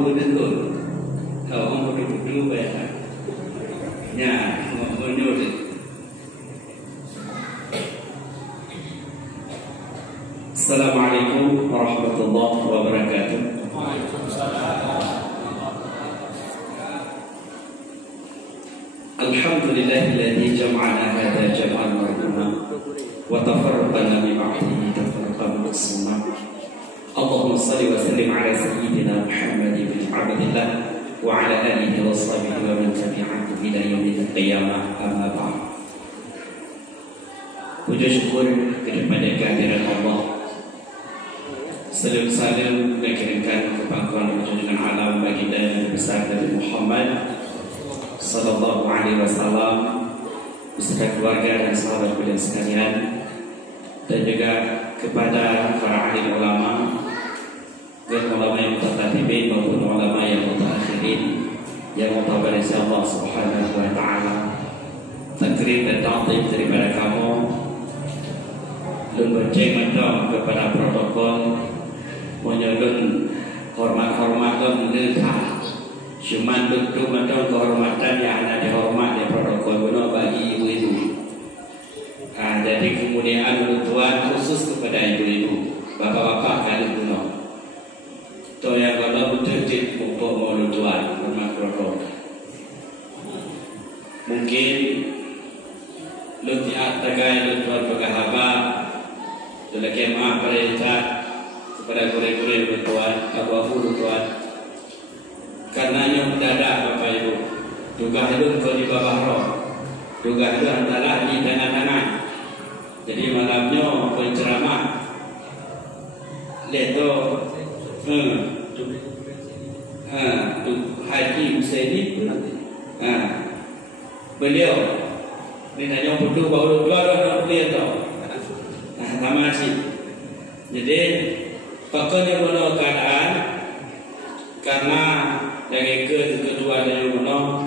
berdekut. Kalau orang berdua bayar. Ya, menyuruh. Assalamualaikum warahmatullahi wabarakatuh. Alhamdulillahilladzi jama'ana hadza jam'an marhuma wa tafarraqana min ba'dihi tafarraqan maksuma. Allahumma shalli wa sallim ala sayyidina Muhammad bin Abdillah wa ala alihi wa sahbihi wa man tabi'ahum ila yaumil qiyamah, amma ba'd. Puji syukur kepada kehadiran Allah. Salam-salam dikirimkan ke pangkuan junjungan alam baginda yang besar Nabi Muhammad sallallahu alaihi wasallam beserta keluarga dan sahabat beliau sekalian, dan juga kepada para alim ulama, dan ulama yang mutattabin maupun ulama yang mutaakhirin yang mutabar insya Allah subhanahu wa ta'ala. Takrim dan ta'zim daripada kamu lembaga mendong kepada protokol menyalun hormat-hormatan lelah. Cuma bentuk macam kehormatan yang ada dihormat di protokol benar bagi ibu-ibu. Jadi kemudian Tuhan khusus kepada ibu-ibu, bapak-bapak kali benar. Itu yang kalau betul untuk mau Tuhan hormat protokol. Mungkin lu tiap tagai lu Tuhan berkahaba, tu lagi maaf perintah kepada guru-guru bertuan, abu-abu Tuhan. Karenanya mendadak Bapak Ibu, juga hidup kau di bawah roh, juga itu adalah di tengah-tengah. Jadi malamnya penceramah leto Haji Husaini, beliau ini hanya berdua baru dua beliau tahu, tamasih. Jadi pokoknya menolak keadaan karena dari kedua dari mana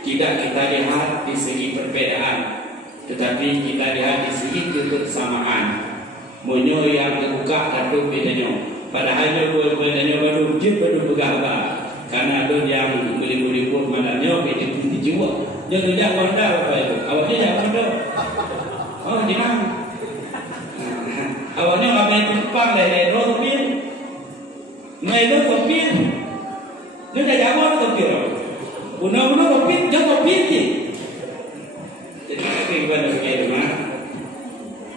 tidak kita lihat di segi perbedaan, tetapi kita lihat di segi kebersamaan. Monyo yang terbuka atau bedanya, padahal dua bedanya baru bergabah. Karena ada yang beli pun malamnya beda dijual. Yang tidak wanda Bapak Ibu, awalnya yang wanda. Oh jangan. Awalnya apa yang tumpang dari sopir, melo sopir. Dia dah jawab sopir. Una sopir, jangan sopir je. Jadi kehidupan dari rumah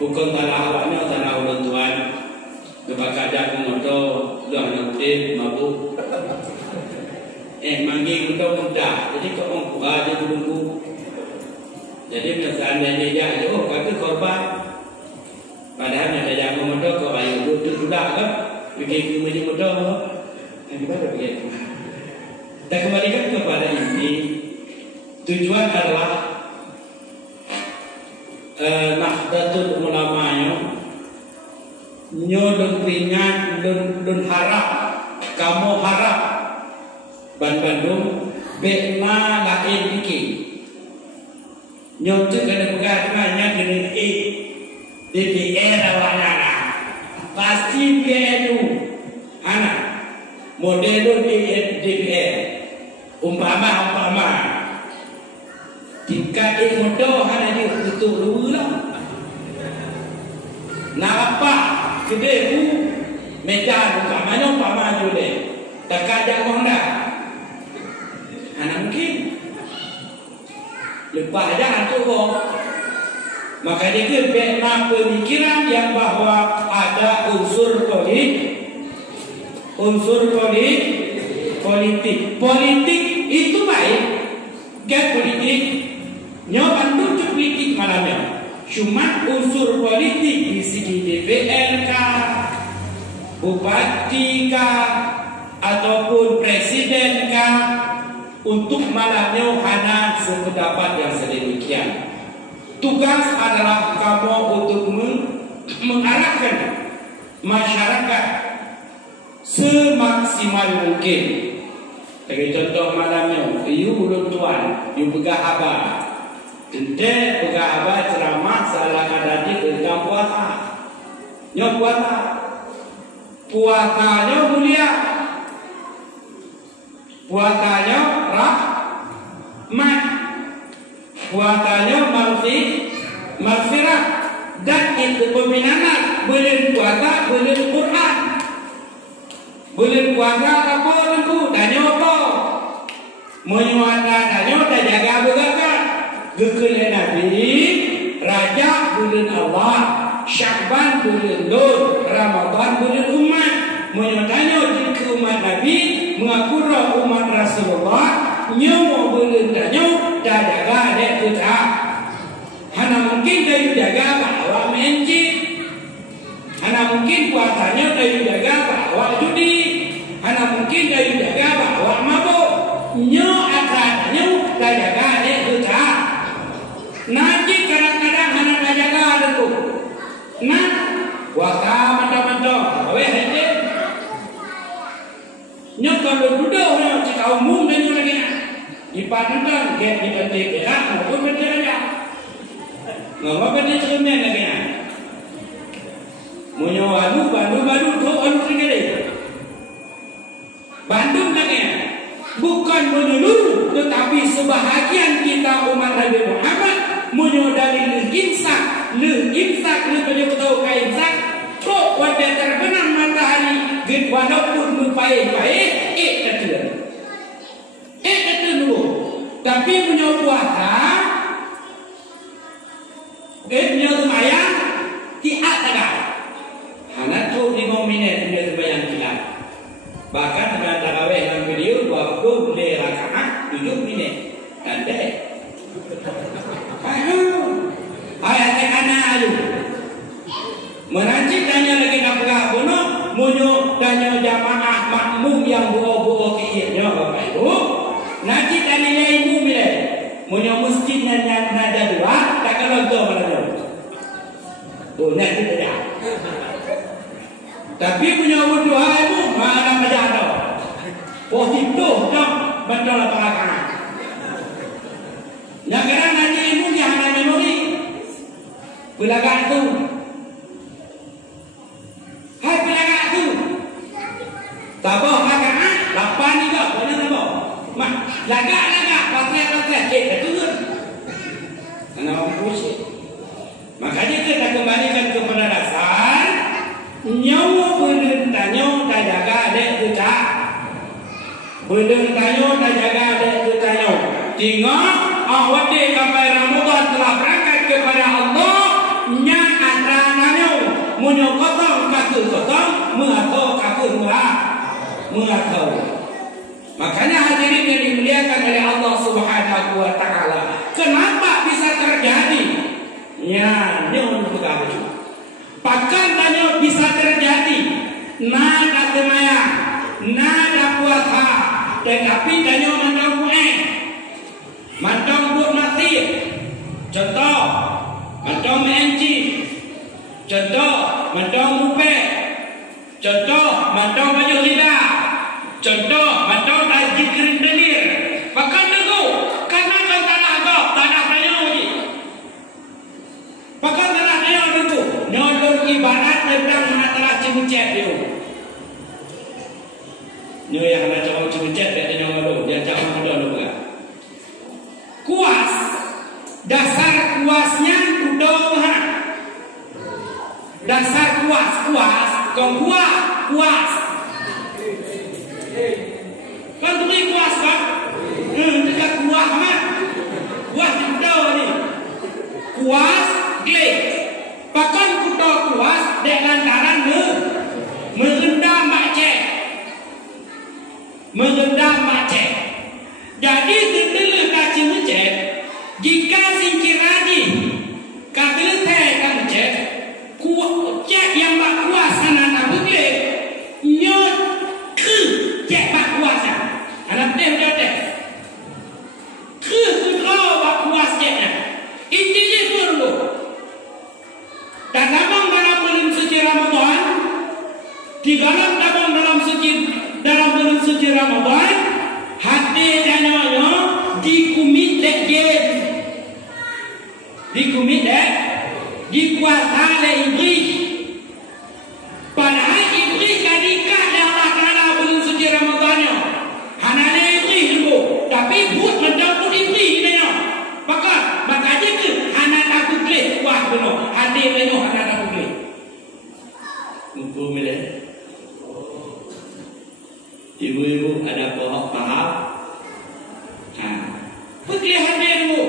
bukan tanah awaknya, tanah orang Tuhan. Kebakar jagung motor, dah nanti mabuk. Manggil untuk mudah, jadi kau orang aja tunggu. Jadi seandainya dia jauh kata korban, padahal ada jagung motor kau ayo tu sudah kan, pergi ke meja motor, gimana begitu? Dan kembalikan kepada ini, tujuan adalah Nahdlatul Ulama'nya nyodong peringat dan harap, kamu harap Bandung bekna lain dikit nyontek kena pegangannya kena DPR awak anak pasti dia itu anak model DPR umpama tingkat motor hanya dia tutup dulu lah nak apa kedai tu medan umpama juga tak ada orang dah. Anak mungkin lepas aja tu maka dia kena pemikiran yang bahwa ada unsur politik itu baik gak politik nyoba tunjuk politik malamnya cuma unsur politik di segi DPR kah bupati kah ataupun presiden kah untuk malamnya hanya sependapat yang sedemikian. Tugas adalah kamu untuk mengarahkan masyarakat semaksimal mungkin. Sebagai contoh malamnya, you belum tuan, you pegang abah, dendek pegang abah ceramah salah kadang tentang puasa. Puasanya mulia. puasanya rahmat, puasanya maghfirah, dan itu peminangan bulan puasa, bulan Quran. Bulan puasa apa tentu tanya apa? Menyuata tanya dah jaga berjaga. Gekelan Nabi, Rajab bulan Allah, Syakban bulan Nur, Ramadan bulan umat. Menyuatanya jika umat Nabi mengakura umat Rasulullah, nyawa bulan tanya dah jaga dek kita. Hana mungkin dari jaga bawa mencit, hana mungkin puasanya dari jaga bawa judi, hana mungkin dari jaga bawa mabuk. Nyo asalnya dah jaga dek kita. Nanti kadang-kadang hana dah jaga dek. Nah, puasa macam-macam. Awak hati. Nyo kalau duduk nyo cakap umum dan nyo lagi. Ipadan get di penting berak, maupun penting aja. Ngapa dia cermin lagi? Munyo bandu tu alu tinggal. Bandung lagi. Bukan menyeluruh, tetapi sebahagian kita umat Nabi Muhammad munyo dari imsak, lebih tahu kain imsak. Kok wadah terbenam matahari, git walaupun berpaih-paih, kata dulu. Tapi munyo puasa. Dia sembahyang tiap tagak. Hana tu 5 minit dia sembahyang tiap. Bahkan dengan tarawih dalam video 20 rakaat 7 minit. Tandai. Ayat kana alu. Merancik tanya lagi nak perak bono, munyo tanya jamaah makmum yang bawa-bawa kiitnya Bapak Ibu. Nanti tanya ibu bila. Munyo masjid yang nada dua, tak kalau tu mana tu? Oh, nanti tidak. Tapi punya dua ibu mana macam tu? Oh, itu tak betul apa kanan. Negara nanti ibu yang ada memori, belakang tu. Hai belakang tu. Tabah kanan, 8 juga, banyak tabah. Mak, lagak. Turun. Karena orang pusing. Makanya kita kembalikan kepada dasar. Nyawa belum tanya dah jaga dek kita. Belum tanya dah jaga dek kita. Tinggal awak dek sampai Ramadan telah berangkat kepada Allah. Nyak antara munyo kotong kaku kotong, mengatau kaku mengatau. Makanya hadirin yang dimuliakan oleh Allah Subhanahu wa taala. Kenapa bisa terjadi? Ya, dia untuk begitu. Pakan tanya bisa terjadi. Nada semaya, nada puasa, tetapi tanya mandang buat mati. Contoh, mandang menci. Contoh, mandang mupe. Contoh, mandang baju lidah. Contoh, mandang tajik kering delir. Pakan dulu, karena kan tanah agak, tanah tanya lagi. Pakan tanah tanya dulu. Nyolong ibarat tentang telah cimucet dia. Nyo yang ada cakap cimucet dia tanya dulu, dia cakap dulu juga. Kuas, dasar kuasnya udah Tuhan. Dasar kuas, kau kuas. Kan tu beri kuas kan? Dekat kuas kan? Kuas udah ni. Kuas glade. Pakan kuda kuas dek lantaran merendam macet. Jadi setelah kaci macet, jika sincirani katil teh kan macet, cek yang bak kuas anak begle, nyot ke cek bak kuasa. Anak teh udah teh. Ke kuda bak kuas ceknya. Intinya dulu. Dan abang dalam bulan suci Ramadan, di dalam abang dalam bulan suci Ramadan, hati dan nyonya dikumit dikuasa oleh iblis. Padahal iblis kadika yang Allah Taala bulan suci Ramadannya, hanane Ibu-ibu ada pohon paham? Pergi hadir dulu.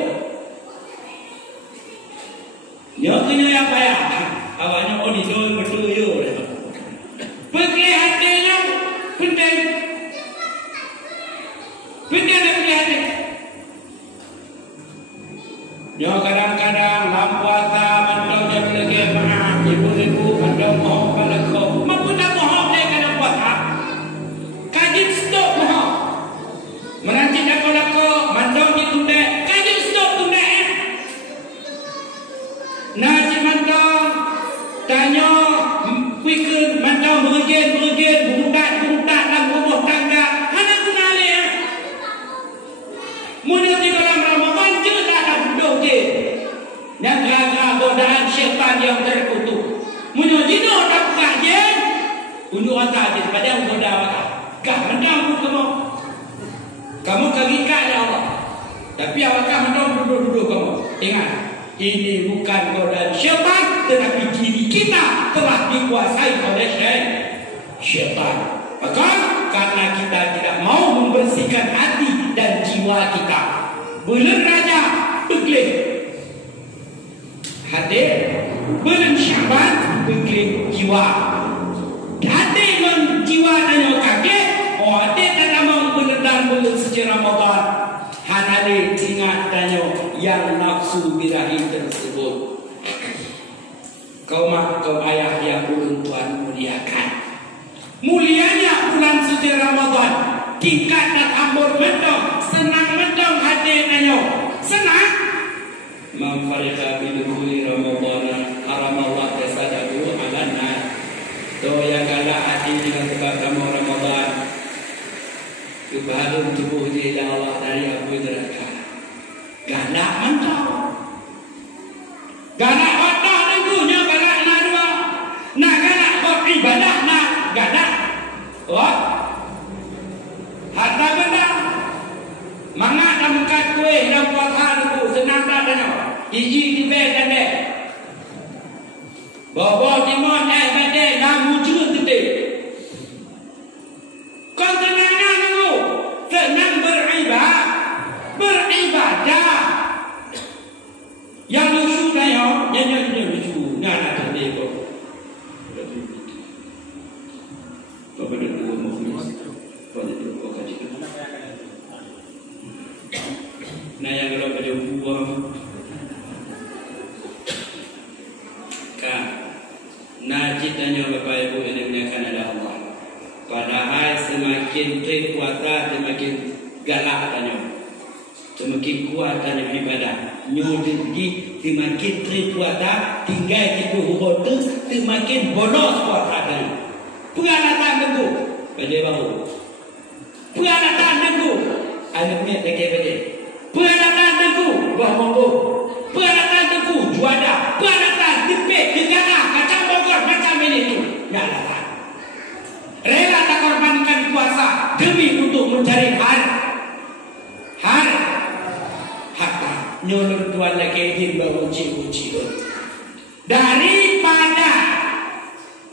Nyoknya yang payah. Awaknya didol betul yo. Pergi hadirnya penting. Penting pergi hadir. Nyok kadang-kadang lampuasa mantau jam lagi maaf ibu-ibu mantau mohon balako. Mampu tak mohon dia kadang puasa. Kajin stop mohon. Menanti lako-lako mantau ditunda. Kajin stop tunda Nasi mantau tanya pikir mantau bergen buntat dalam rumah tangga. Hana kunale Mudah di dalam Ramadan je tak ada duduk je. Dan gara-gara godaan syaitan yang terkutuk. Mudah jino tak buka je. Unjuk otak je pada goda otak. Kah mendam kamu. Kamu kagikat ya Allah. Tapi awakah mendam duduk-duduk kamu. Ingat. Ini bukan godaan syaitan, tetapi diri kita telah dikuasai oleh syaitan. Maka karena kita tidak mau membersihkan hati dan jiwa kita, bulan Rajab berkeling hati, bulan Syaban berkeling jiwa. Hati dan jiwa dan kaget, hati tak mau beledar bulan suci Ramadan. Hanale ingat tanya yang nafsu birahi tersebut. Kau mak, kau ayah yang ulun Tuhan muliakan. Mulianya bulan suci Ramadan. Tingkat dan ambur mendong, senang mendong hati tanya. Senang. Man farika bidukuli Ramadan haram Allah tasadahu alanna. To yang kalah hati dengan sebab kamu Ramadan. Kebahagiaan tubuh dia Allah dari api neraka. Galak mantap. Galak otak nenggunya, galak nak dua. Nak galak buat ibadah, nak galak. Wah, harta benda. Mangat dan bukan kue dan puasa nenggu. Senang tak tanya. Iji tiba dan dek. Bawa timon badai namu juga titik. Kau tenangnya nenggu. Tenang beribadah. Yang lucu tanya, yang lucu. Nana tadi kok. Bapak dah tua muflis. Pada tu kau kaji. Nah yang kalau pada buang. Kak, najis tanya bapak ibu yang dimuliakan oleh Allah. Padahal semakin puasa semakin galak tanya. Semakin kuat tanya ibadah. Nyuruh semakin puasa tinggal itu huruf tu semakin bolos puasa tanya. Peralatan tenggu pada bahu. Peralatan tenggu anak ni tak kira. Peralatan tenggu buah mangkuk. Peralatan tenggu juada. Peralatan dipek digana kacang Bogor macam ini tu. Ya Allah. Rela tak korbankan puasa demi untuk mencari harta. Nyolong tuan lagi izin beruji-uji. Daripada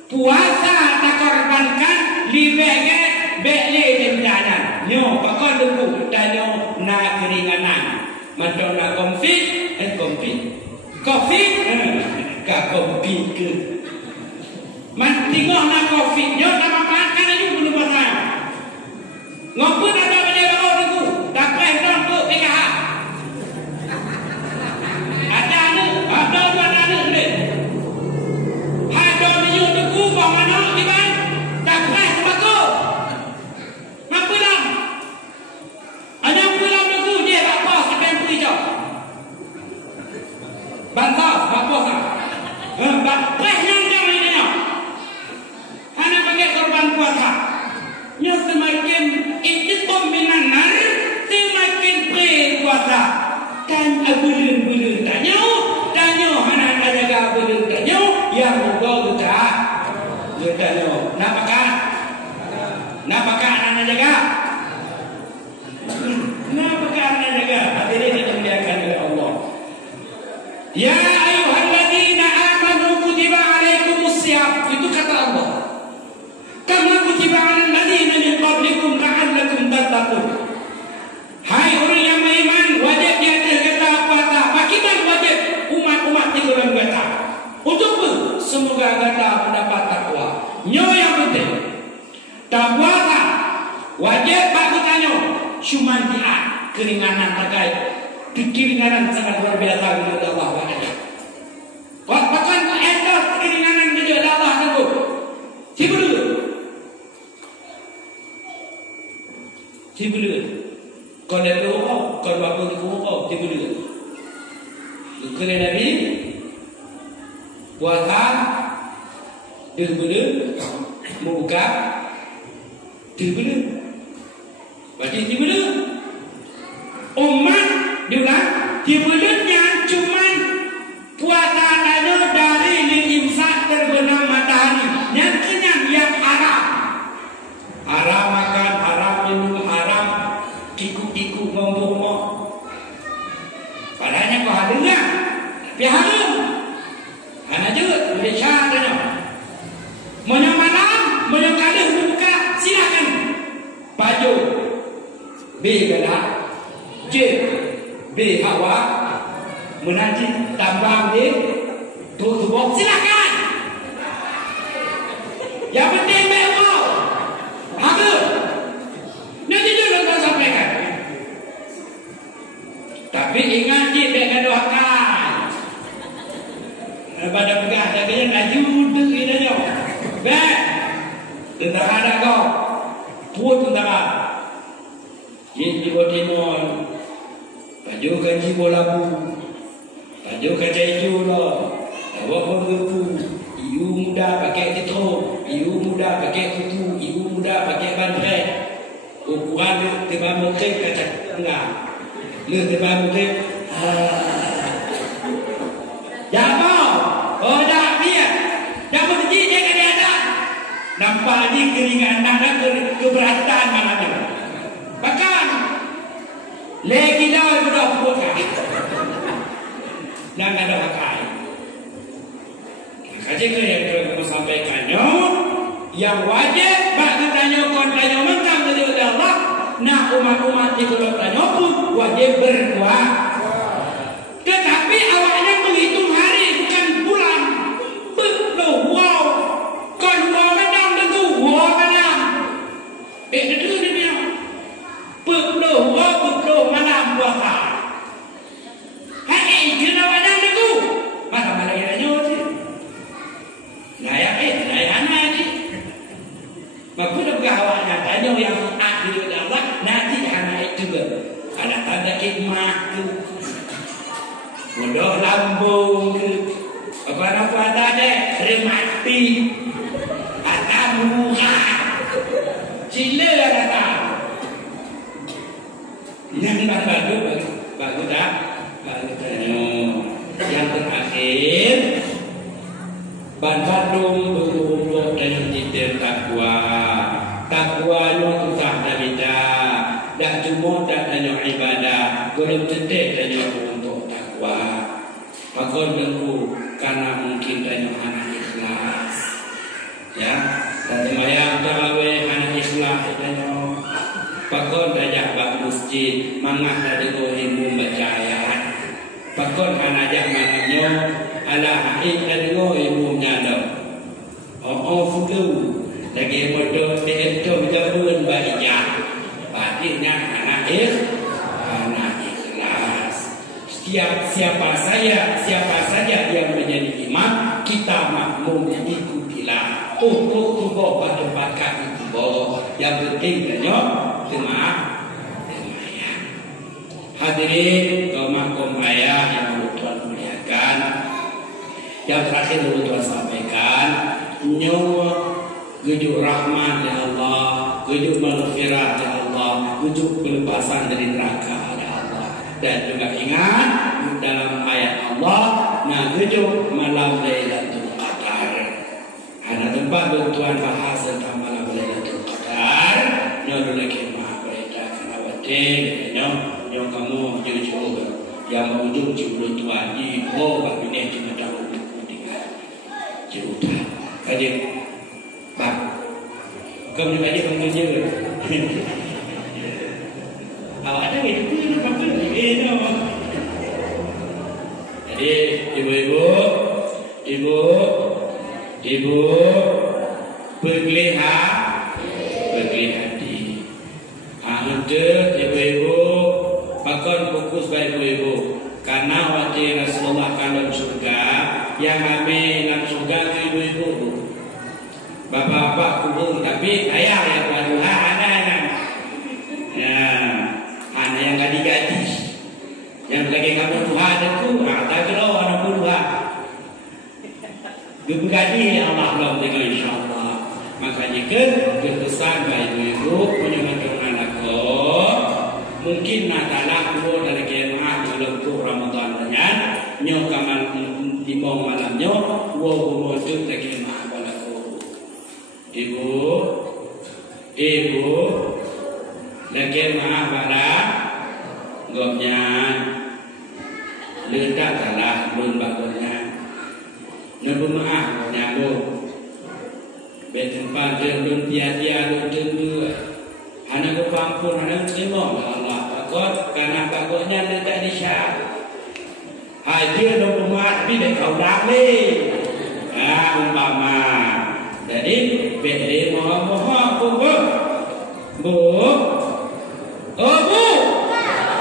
puasa tak korbankan libege bele dendanan. Nyo pakon dulu dan nyo na keringanan. Macam nak konflik ka konflik ke. Man tengok nak konflik nyo tak makan aja belum puasa. Ngopun ada benda baru dulu. Dapat dong tu PKH. Ada ni. Ada minyak dulu bang mana di bang. Dapat sembako. Mampu lam. Ada pulang dulu dia tak puas sampai pulih jauh. Bantah, tak puas ah. Dapat yang jangan ini. Hanya bagi korban puasa. Nya semakin itu kombinasi semakin puasa. Kan abulun tanya hana jaga abulun tanya yang mogol tak tanya napakah hana jaga hadirin yang dimuliakan oleh Allah. Ya ayyuhalladzina amanu kutiba alaikumus syiyam, itu kata Allah. Kama kutiba alal ladzina min qablikum wajib Pak bertanya cuman dia keringanan terkait keringanan sangat luar biasa kepada Allah wajib bahkan endorse keringanan kepada Allah tersebut tiba dulu kalau ada orang kalau apa di orang tiba dulu kerana Nabi puasa dia boleh membuka dia boleh berarti dia boleh umat dia bilang dia bolehnya cuma puasa dana dari imsak terbenam matahari yang kenyang yang haram makan haram minum haram kiku ngomong padahal kau hadirnya tapi haram karena juga boleh syaranya mana malam mana kalah buka silakan baju B gala J B hawa menanti tambang D tubuh silakan yang penting memang hadir nanti dulu kau sampaikan tapi ingat dia mereka doakan pada pegah dagingnya laju dengan dia baik tentang ada kau puas tentang ini timur baju kaji bolabu baju kaca hijau lah awak bergepu iu muda pakai titro iu muda pakai kutu iu muda pakai bandre ukuran tiba mungkin kaca enggak lu tiba mungkin jangan oh dah biar dah berhenti dia ada nampak ni keringan dan keberatan mana dia bahkan lagi dah sudah bukan dan ada pakai kaji ke yang kita sampaikannya yang wajib bagi tanya kon tanya mengkam dari Allah nah umat-umat di kalau tanya pun wajib berdoa tetapi awaknya menghitung hari bukan bulan betul wow kon wow menang tentu wow menang itu dia betul wow betul menang puasa hai kena menang tentu mana yang nyoti anak ni maka dah awaknya tanya yang adil Allah nanti anak itu ada tanda khidmat tu mudah lambung apa ada remati ada muha cila kata yang bagus tak bagus yang terakhir Bandung berumur dan titir takwa takwanya susah dan beda tak cuma tak hanya ibadah belum cetek hanya untuk takwa pakon dengku karena mungkin hanya anak ikhlas ya dan sembahyang tarawih anak ikhlas hanya pakon ajak bak masjid mangah dari ilmu baca ayat pakon anak ajak mananya ala haid dan ilmu nyadap fudu lagi bodoh dia itu jabun baiknya batinnya anak ikhlas siapa saja yang menjadi imam kita makmum ikutilah untuk tubuh pada bakat itu yang penting hanya semayang hadirin kaum ayah yang Tuhan muliakan yang terakhir Tuhan sampaikan nyawa wujud rahmat ya Allah, wujud maghfirah ya Allah, wujud pelepasan dari neraka ya Allah. Dan juga ingat dalam ayat Allah, nah wujud malam Lailatul Qadar. Ada tempat Tuhan bahas tentang malam Lailatul Qadar. Nyodo lagi mah berita kanawatin, nyong kamu jujur yang wujud jujur Tuhan di bawah ini di mata dengan juta. Kaji Pak, kamu juga dia pengajar. Awak ada itu apa ni? Jadi ibu bergelih hati. Untuk ibu-ibu bahkan fokus bagi ibu-ibu karena wajib Rasulullah kalau surga yang kami nak surga ke ibu-ibu bapak-bapak kubur tapi ayah yang baru anak-anak ya anak yang gadis-gadis yang lagi kamu Tuhan itu tak kira anak Tuhan ibu gadis Allah belum tinggal insyaAllah maka jika berpesan bagi ibu punya macam anakku mungkin natalah keluar dari kemah dalam Ramadan dan nyo kaman di malam nyo wo wujud dari kemah balaku ibu dari kemah bala gopnya ledak talah belum bakulnya nabu maaf nyabu betempat dia belum tiada belum tentu anak kepampun anak terima Allah takut karena takutnya tidak disyak haji dan umat tapi dia kau dak ni umpama jadi beli mohon bu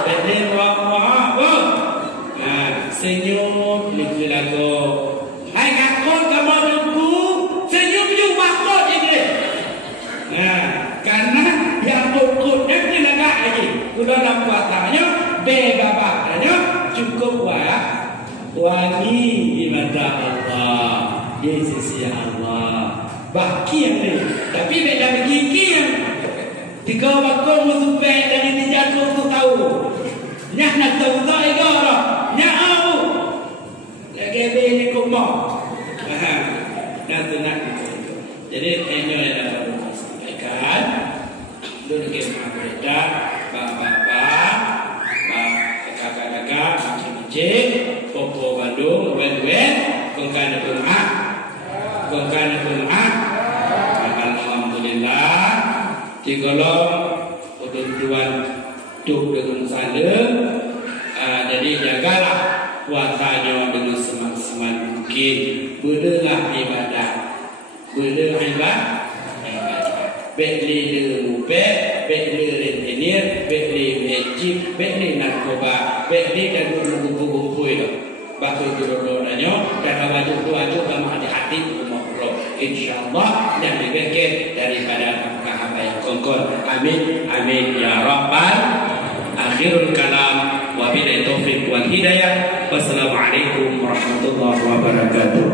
beli mohon bu senyum lucu lagu hai kakak kamu lucu senyum juga kok ini karena yang pokoknya ni lagak lagi. Dalam kuatanya, bebabaknya cukup wangi di mata Allah, di sisi Allah. Baki yang ni, tapi beda begini yang tiga waktu musuh dari dijatuh tu tahu. Nyak nak tahu tak igara, nyak tahu. Lagi beli kumah. Nak. Jadi enjoy dalam sampaikan. Dulu kita berita bapak-bapak, kakak-kakak, macam-macam, popo Bandung, wen-wen, kongkana Jumat, alhamdulillah, digolong tuan tuk dengan salam, jadi jagalah puasanya dengan semaksimal mungkin, beralah ibadah, Beli rentenir, beli hecip, beli narkoba, beli dan buku-buku itu. Baku jodoh-jodohnya dan wajib kamu hati-hati umur insyaallah dan diberikan daripada apa yang kongkol. Amin ya rabbal akhirul kalam wa billahi taufiq wal hidayah. Wassalamualaikum warahmatullahi wabarakatuh.